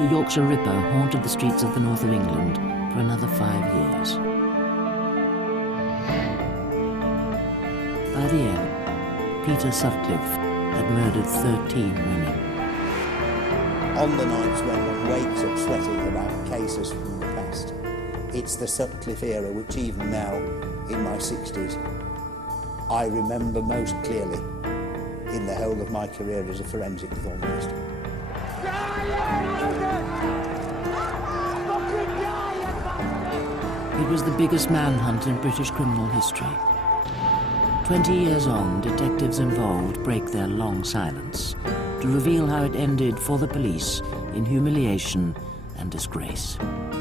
The Yorkshire Ripper haunted the streets of the north of England for another 5 years. By the end, Peter Sutcliffe had murdered 13 women. On the nights when one wakes up sweating about cases from the past, it's the Sutcliffe era which even now, in my 60s, I remember most clearly in the whole of my career as a forensic pathologist. It was the biggest manhunt in British criminal history. 20 years on, detectives involved break their long silence to reveal how it ended for the police in humiliation and disgrace.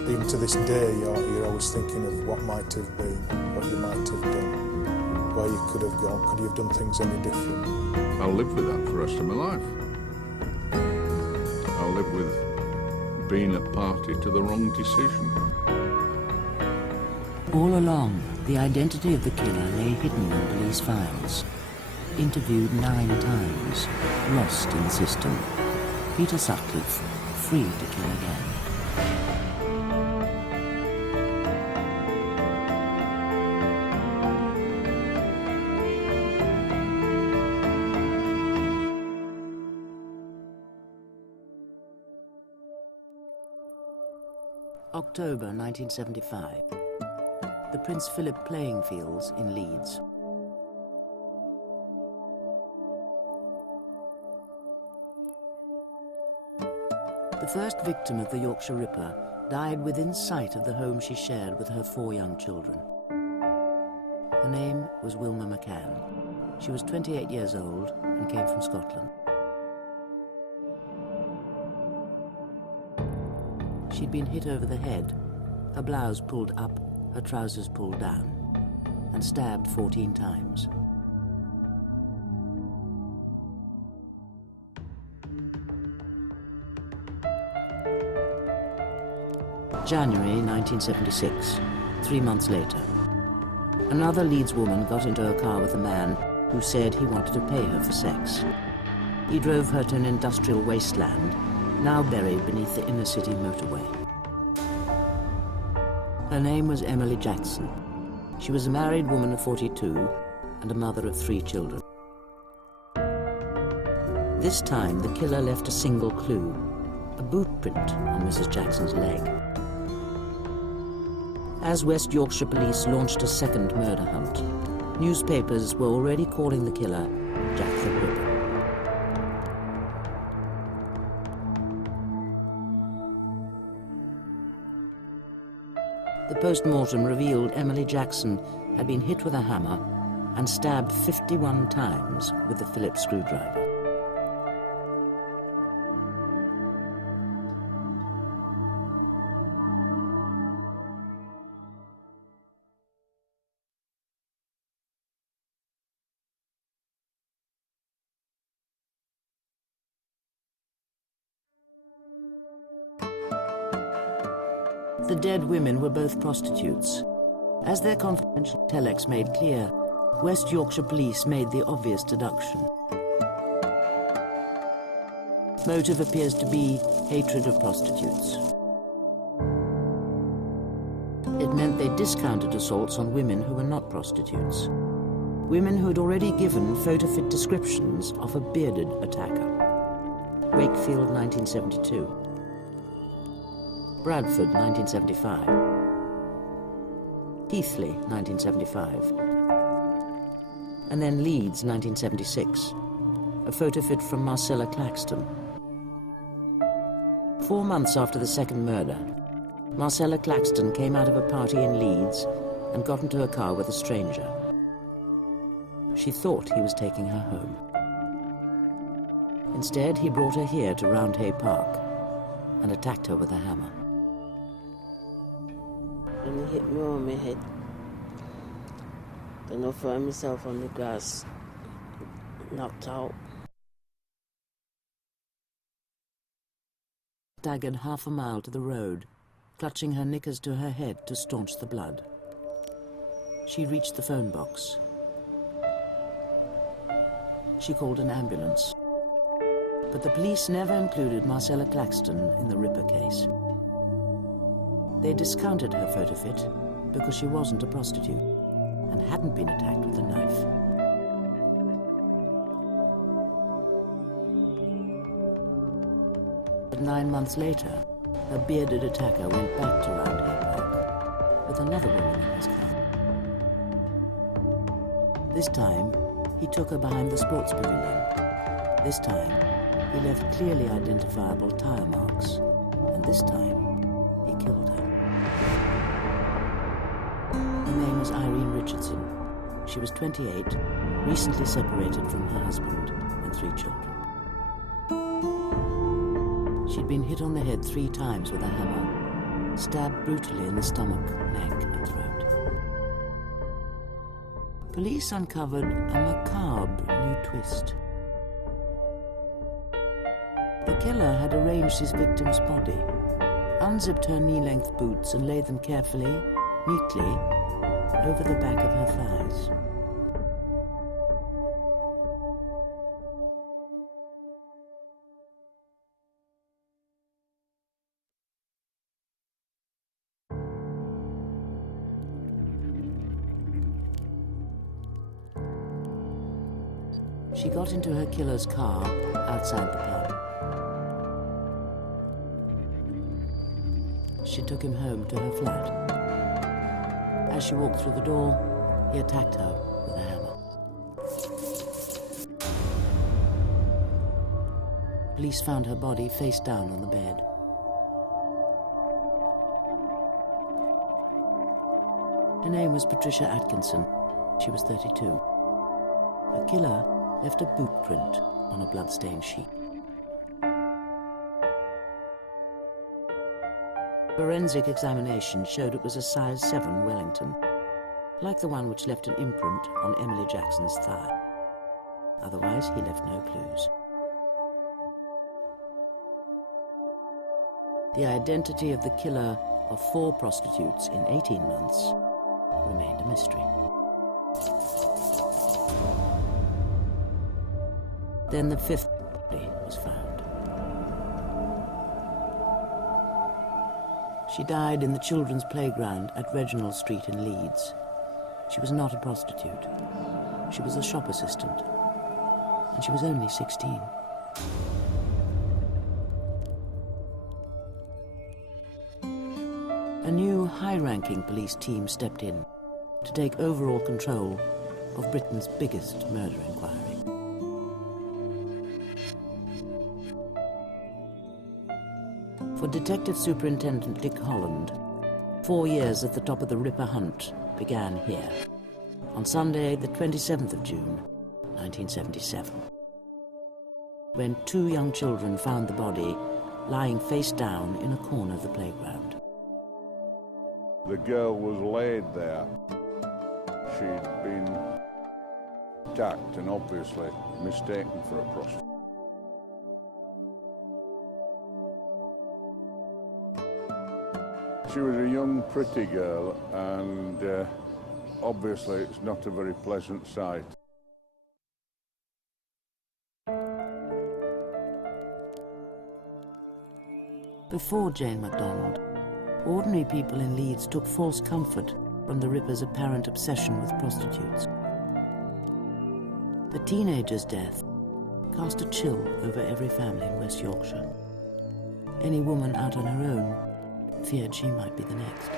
Even to this day, you're always thinking of what might have been, what you might have done, where you could have gone, could you have done things any different? I'll live with that for the rest of my life. I'll live with being a party to the wrong decision. All along, the identity of the killer lay hidden in police files. Interviewed 9 times, lost in the system. Peter Sutcliffe, free to kill again. October 1975. The Prince Philip playing fields in Leeds. The first victim of the Yorkshire Ripper died within sight of the home she shared with her 4 young children. Her name was Wilma McCann. She was 28 years old and came from Scotland. She'd been hit over the head, her blouse pulled up, her trousers pulled down, and stabbed 14 times. January 1976, 3 months later. Another Leeds woman got into a car with a man who said he wanted to pay her for sex. He drove her to an industrial wasteland, now buried beneath the inner city motorway. Her name was Emily Jackson. She was a married woman of 42 and a mother of 3 children. This time, the killer left a single clue, a boot print on Mrs. Jackson's leg. As West Yorkshire police launched a second murder hunt, newspapers were already calling the killer Jack the Ripper. The post-mortem revealed Emily Jackson had been hit with a hammer and stabbed 51 times with the Phillips screwdriver. The dead women were both prostitutes. As their confidential telex made clear, West Yorkshire police made the obvious deduction. Motive appears to be hatred of prostitutes. It meant they discounted assaults on women who were not prostitutes. Women who had already given photo-fit descriptions of a bearded attacker. Wakefield, 1972. Bradford, 1975. Heathley, 1975. And then Leeds, 1976. A photo fit from Marcella Claxton. 4 months after the second murder, Marcella Claxton came out of a party in Leeds and got into a car with a stranger. She thought he was taking her home. Instead, he brought her here to Roundhay Park and attacked her with a hammer. And he hit me on my head. Then I found myself on the grass, knocked out. Staggered half a mile to the road, clutching her knickers to her head to staunch the blood. She reached the phone box. She called an ambulance. But the police never included Marcella Claxton in the Ripper case. They discounted her photo fit because she wasn't a prostitute and hadn't been attacked with a knife. But 9 months later, her bearded attacker went back to Roundhay Park with another woman in his car. This time, he took her behind the sports pavilion. This time, he left clearly identifiable tire marks. And this time, he killed her. Her name was Irene Richardson. She was 28, recently separated from her husband and 3 children. She'd been hit on the head 3 times with a hammer, stabbed brutally in the stomach, neck, and throat. Police uncovered a macabre new twist. The killer had arranged his victim's body, unzipped her knee-length boots and laid them carefully, neatly, over the back of her thighs. She got into her killer's car outside the pub. She took him home to her flat. As she walked through the door, he attacked her with a hammer. Police found her body face down on the bed. Her name was Patricia Atkinson. She was 32. Her killer left a boot print on a blood-stained sheet. Forensic examination showed it was a size 7 Wellington, like the one which left an imprint on Emily Jackson's thigh. Otherwise, he left no clues. The identity of the killer of 4 prostitutes in 18 months remained a mystery. Then the 5th body was found. She died in the children's playground at Reginald Street in Leeds. She was not a prostitute. She was a shop assistant. And she was only 16. A new high-ranking police team stepped in to take overall control of Britain's biggest murder inquiry. For Detective Superintendent Dick Holland, 4 years at the top of the Ripper hunt began here, on Sunday, the 27th of June, 1977, when 2 young children found the body lying face down in a corner of the playground. The girl was laid there. She'd been attacked and obviously mistaken for a prostitute. She was a young, pretty girl, and obviously it's not a very pleasant sight. Before Jane MacDonald, ordinary people in Leeds took false comfort from the Ripper's apparent obsession with prostitutes. The teenager's death cast a chill over every family in West Yorkshire. Any woman out on her own feared she might be the next.